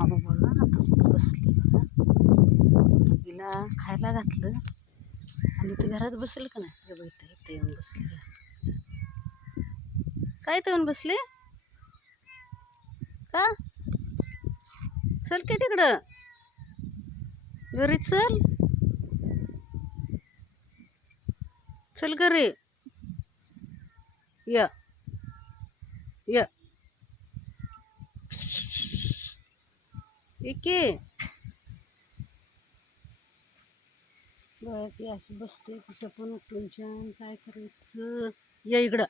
मामा बघा आता कुठं बसली बघा. तिला खायला घातलं आणि ती घरात बसेल का नाही. हे बघ इथं येऊन बसली. काय इथं येऊन बसली का? चल की तिकडं घरी चल. चल घरी या या एके बघ ती अशी बसते. तिचं पण उठून छान काय करायचं. या इकडं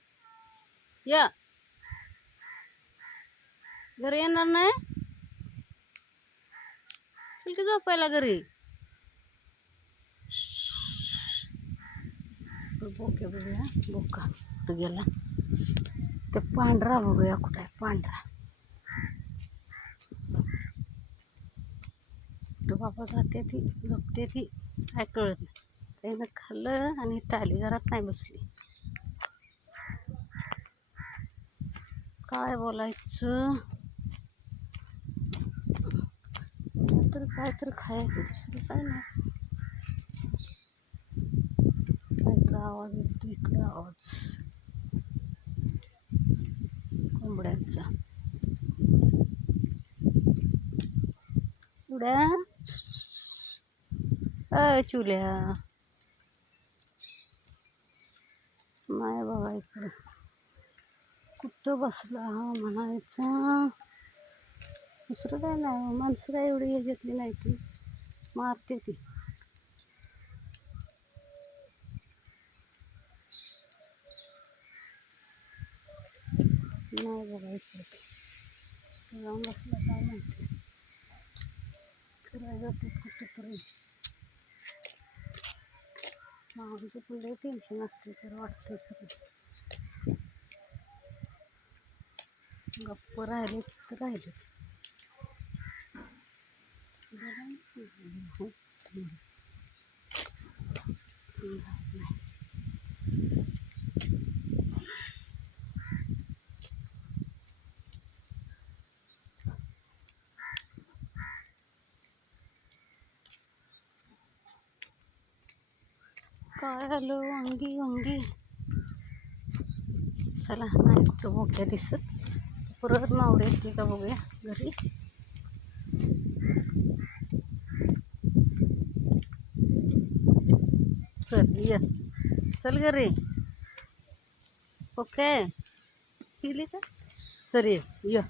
या. घरी येणार नाही. चल की झोपायला घरी. बोक्या बघूया. बोका कुठं गेला. ते पांढरा बघूया कुठं आहे पांढरा. तो बाबा जाते ती झोपते ती काय कळत नाही. त्यानं खाल्लं आणि ताली घरात नाही बसली. काय बोलायचं तर काय तर खायचं दुसरं काय नाही. काहीतरी आवाज येतो इकडं आवाज कोंबड्यांचा. चुड्या चुल्या नाही बघा इकडं कुठं बसला हा म्हणायचं. दुसरं काय नाही. माणसं काय एवढी ह्याच्यातली नाही ती मारते ती. नाही बघा इकडं जाऊन बसला काय माहिती. फिरायला जातात कुठं तरी. आमचं पण लई टेन्शन असते तर वाटतं खरं. गप्प राहिले तर राहिले. काय आलं वांगी वांगी. चला नाही कुठं बोक्या दिसत. परत मावळे येते का बघूया घरी. चल ये चल घरी. ओके केली का. चल ये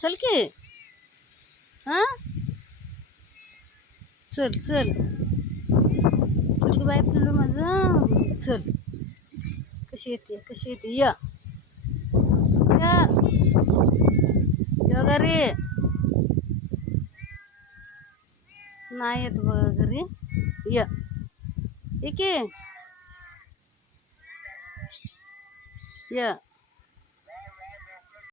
चल की हां चल चल चल बाय पिल्लू माझं. चल कशी येते या या या घरी. नाही येत बघा घरी. या एके या